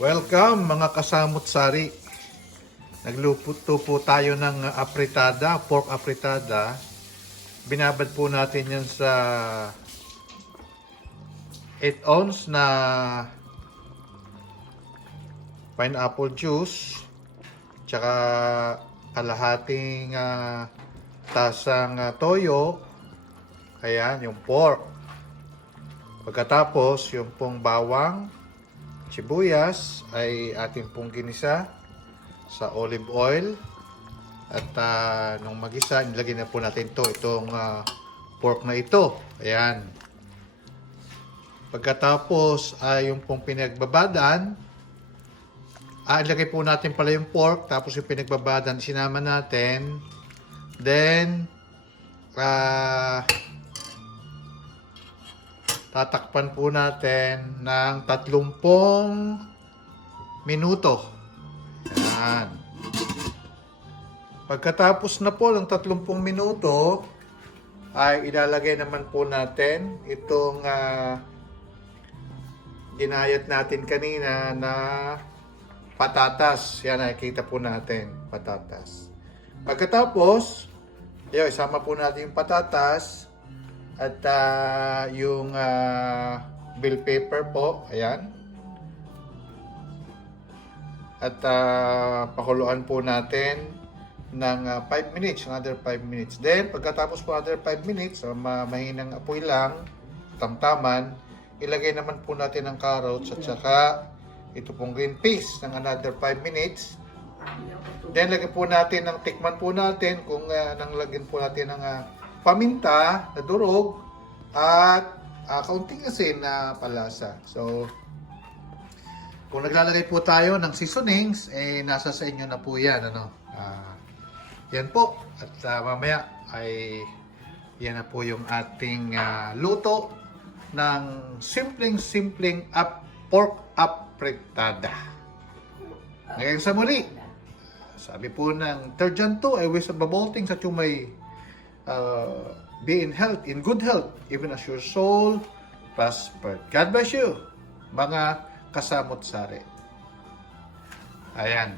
Welcome mga kasamot-sari. Nagluto po tayo ng apritada, pork apritada. Binabad po natin yan sa 8 ounce na pineapple juice, tsaka kalahating tasang toyo. Ayan, yung pork. Pagkatapos, yung pong bawang, sibuyas ay ating pong ginisa sa olive oil. At nung magisa, nilagay na po natin itong pork na ito. Ayan. Pagkatapos ay yung pong pinagbabadan, ilagay po natin pala yung pork, tapos yung pinagbabadan, sinama natin. Then, tatakpan po natin ng 30 minuto. Yan. Pagkatapos na po ng 30 minuto, ay ilalagay naman po natin itong ginayat natin kanina na patatas. Yan, nakikita po natin, patatas. Pagkatapos, isama po natin yung patatas. At yung bell pepper po, ayan. At pakuluan po natin ng 5 minutes, another 5 minutes. Then, pagkatapos po another 5 minutes, mahinang apoy lang, tamtaman, ilagay naman po natin ang carrots at saka ito pong green peas ng another 5 minutes. Then, lagyan po natin ng tikman po natin kung lagyan po natin ng paminta na durog at kaunting asin na palasa. So, kung naglalagay po tayo ng seasonings, nasa sa inyo na po yan. Yan po. At mamaya ay yan na po yung ating luto ng simpleng pork apritada. Ngayon sa muli, sabi po ng Terjan 2, I wish above things that you may be in health, in good health, even as your soul prospered. God bless you, mga kasamot-sari. Ayan.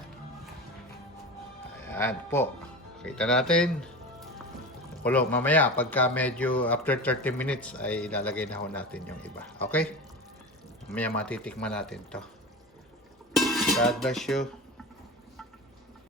Ayan po. Kita natin. Kulo, mamaya, pagka medyo after 30 minutes, ay ilalagay na ho natin yung iba. Okay? Mamaya matitikman natin to. God bless you.